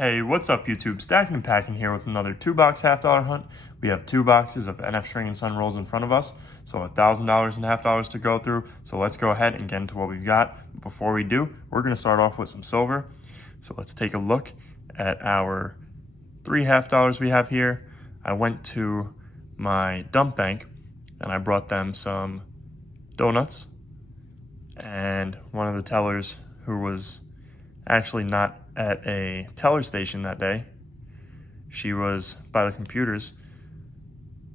Hey, what's up YouTube? Stacking and Packing here with another $2 half dollar hunt. We have 2 boxes of NF String and Sun rolls in front of us, so $1,000 and half dollars to go through. So let's go ahead and get into what we've got. Before we do, we're going to start off with some silver. So let's take a look at our 3 half dollars we have here. I went to my dump bank and I brought them some donuts, and one of the tellers, who was actually not at a teller station that day, she was by the computers,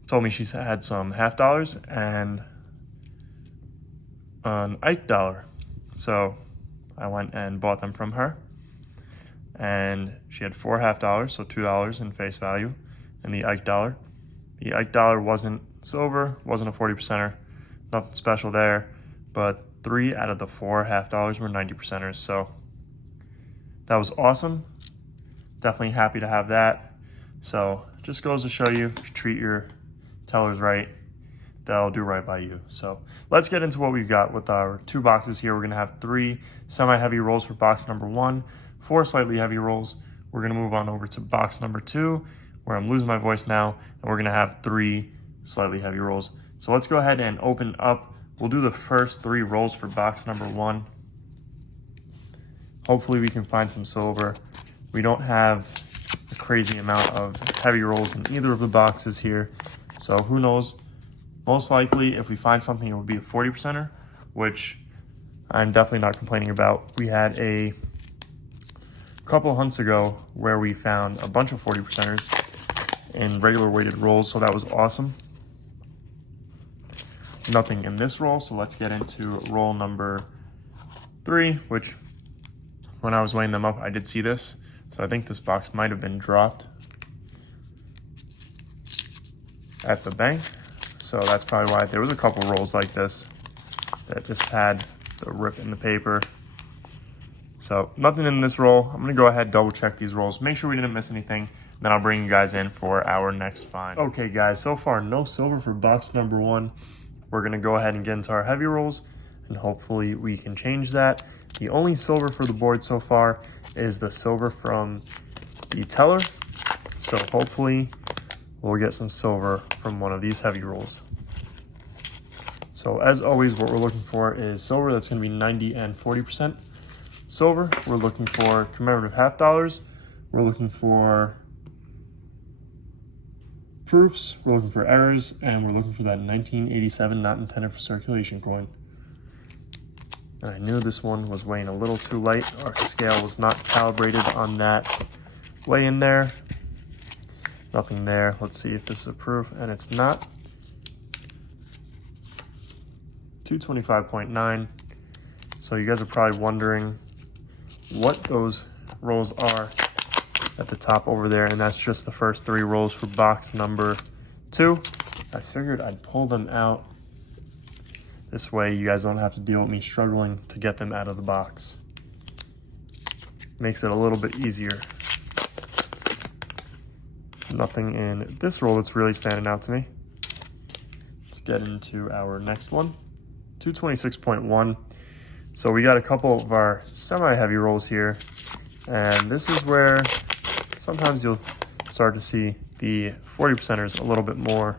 told me she had some half dollars and an Ike dollar. So I went and bought them from her, and she had 4 half dollars, so $2 in face value, and the Ike dollar. The Ike dollar wasn't silver, wasn't a 40%er, nothing special there, but 3 out of the 4 half dollars were 90%ers, so that was awesome. Definitely happy to have that. So just goes to show you, if you treat your tellers right, they'll do right by you. So let's get into what we've got with our 2 boxes here. We're gonna have 3 semi-heavy rolls for box number 1, 4 slightly heavy rolls. We're gonna move on over to box number 2, where I'm losing my voice now, and we're gonna have 3 slightly heavy rolls. So let's go ahead and open up. We'll do the first 3 rolls for box number 1. Hopefully we can find some silver. We don't have a crazy amount of heavy rolls in either of the boxes here, so who knows. Most likely, if we find something, it would be a 40%er, which I'm definitely not complaining about. We had a couple hunts ago where we found a bunch of 40%ers in regular weighted rolls, so that was awesome. Nothing in this roll, so let's get into roll number 3, which, when I was weighing them up, I did see this. So I think this box might have been dropped at the bank. So that's probably why there was a couple rolls like this that just had the rip in the paper. So nothing in this roll. I'm gonna go ahead, double check these rolls, make sure we didn't miss anything. Then I'll bring you guys in for our next find. Okay guys, so far no silver for box number 1. We're gonna go ahead and get into our heavy rolls, and hopefully we can change that. The only silver for the board so far is the silver from the teller. So hopefully we'll get some silver from one of these heavy rolls. So as always, what we're looking for is silver that's gonna be 90 and 40% silver. We're looking for commemorative half dollars. We're looking for proofs. We're looking for errors, and we're looking for that 1987 not intended for circulation coin. And I knew this one was weighing a little too light. Our scale was not calibrated on that weigh in there. Nothing there. Let's see if this is a proof, and it's not. 225.9. So you guys are probably wondering what those rolls are at the top over there, and that's just the first 3 rolls for box number 2. I figured I'd pull them out. This way you guys don't have to deal with me struggling to get them out of the box. Makes it a little bit easier. Nothing in this roll that's really standing out to me. Let's get into our next one. 226.1. So we got a couple of our semi-heavy rolls here, and this is where sometimes you'll start to see the 40%ers a little bit more.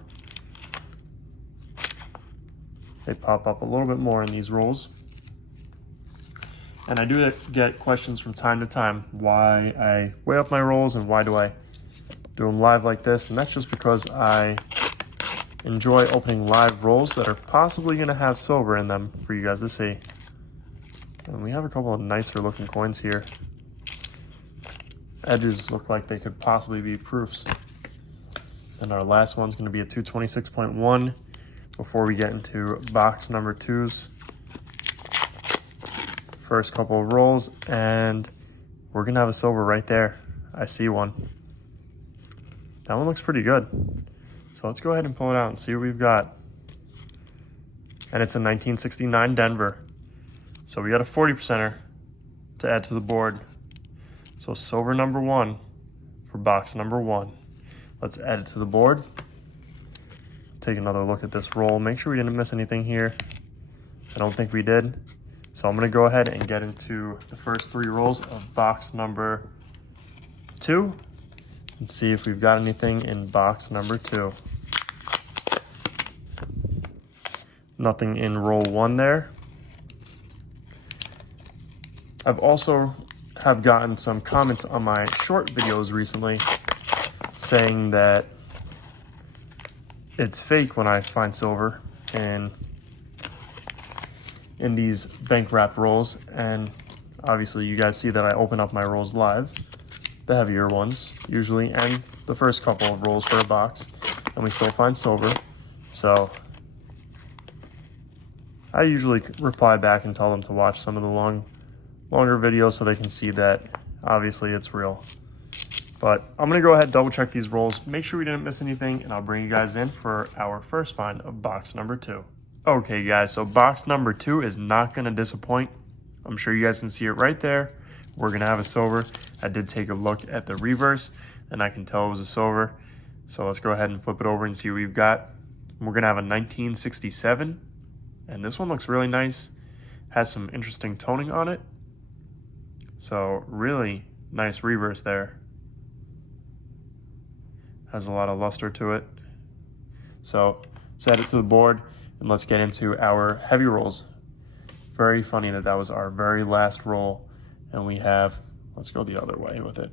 They pop up a little bit more in these rolls. And I do get questions from time to time why I weigh up my rolls and why do I do them live like this. And that's just because I enjoy opening live rolls that are possibly going to have silver in them for you guys to see. And we have a couple of nicer looking coins here. Edges look like they could possibly be proofs. And our last one's going to be a 226.1. Before we get into box number 2's first couple of rolls, and we're gonna have a silver right there. I see one. That one looks pretty good. So let's go ahead and pull it out and see what we've got. And it's a 1969 Denver. So we got a 40%er to add to the board. So silver number 1 for box number 1. Let's add it to the board. Take another look at this roll. Make sure we didn't miss anything here. I don't think we did. So I'm gonna go ahead and get into the first 3 rolls of box number 2 and see if we've got anything in box number 2. Nothing in roll 1 there. I've also have gotten some comments on my short videos recently saying that it's fake when I find silver in these bank wrapped rolls, and obviously you guys see that I open up my rolls live, the heavier ones usually, and the first couple of rolls for a box, and we still find silver. So I usually reply back and tell them to watch some of the longer videos so they can see that obviously it's real. But I'm gonna go ahead and double check these rolls, make sure we didn't miss anything, and I'll bring you guys in for our first find of box number 2. Okay guys, so box number 2 is not gonna disappoint. I'm sure you guys can see it right there. We're gonna have a silver. I did take a look at the reverse and I can tell it was a silver. So let's go ahead and flip it over and see what we've got. We're gonna have a 1967, and this one looks really nice. Has some interesting toning on it. So really nice reverse there. Has a lot of luster to it. So let's add it to the board and let's get into our heavy rolls. Very funny that that was our very last roll, and we have, let's go the other way with it,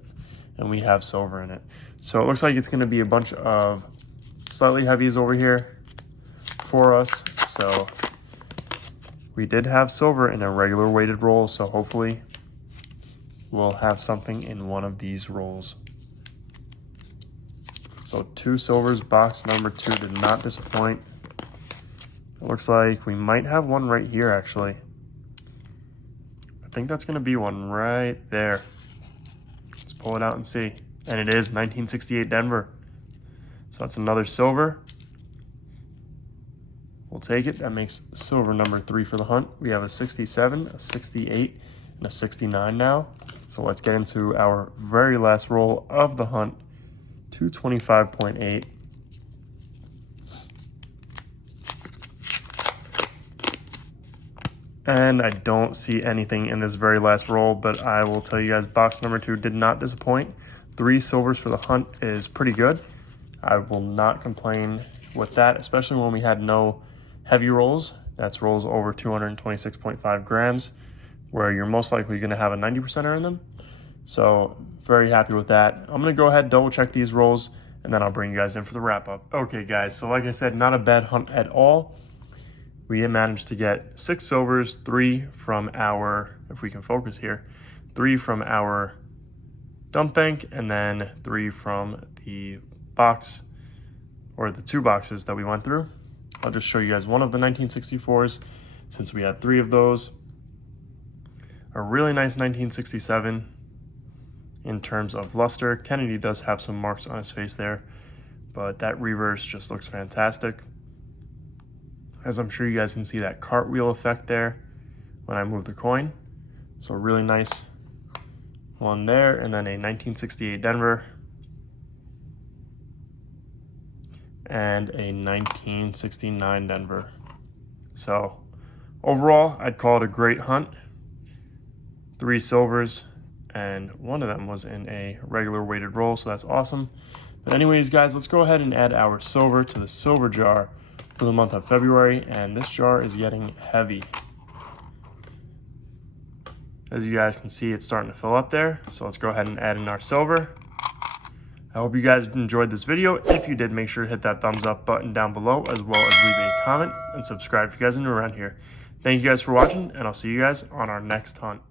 and we have silver in it. So it looks like it's gonna be a bunch of slightly heavies over here for us. So we did have silver in a regular weighted roll, so hopefully we'll have something in one of these rolls. So 2 silvers, box number 2 did not disappoint. It looks like we might have one right here actually. I think that's gonna be one right there. Let's pull it out and see. And it is 1968 Denver. So that's another silver. We'll take it. That makes silver number 3 for the hunt. We have a 67, a 68, and a 69 now. So let's get into our very last roll of the hunt, 225.8. And I don't see anything in this very last roll, but I will tell you guys box number 2 did not disappoint. 3 silvers for the hunt is pretty good. I will not complain with that, especially when we had no heavy rolls. That's rolls over 226.5 grams, where you're most likely going to have a 90%er in them. So very happy with that. I'm going to go ahead and double check these rolls, and then I'll bring you guys in for the wrap up. Okay guys, so like I said, not a bad hunt at all. We managed to get 6 silvers, 3 from our, if we can focus here, 3 from our dump bank, and then 3 from the box, or the 2 boxes that we went through. I'll just show you guys one of the 1964s since we had 3 of those. A really nice 1967 in terms of luster. Kennedy does have some marks on his face there, but that reverse just looks fantastic. As I'm sure you guys can see that cartwheel effect there when I move the coin. So a really nice one there, and then a 1968 Denver and a 1969 Denver. So overall, I'd call it a great hunt. 3 silvers, and one of them was in a regular weighted roll, so that's awesome. But anyways, guys, let's go ahead and add our silver to the silver jar for the month of February, and this jar is getting heavy. As you guys can see, it's starting to fill up there, so let's go ahead and add in our silver. I hope you guys enjoyed this video. If you did, make sure to hit that thumbs up button down below, as well as leave a comment and subscribe if you guys are new around here. Thank you guys for watching, and I'll see you guys on our next hunt.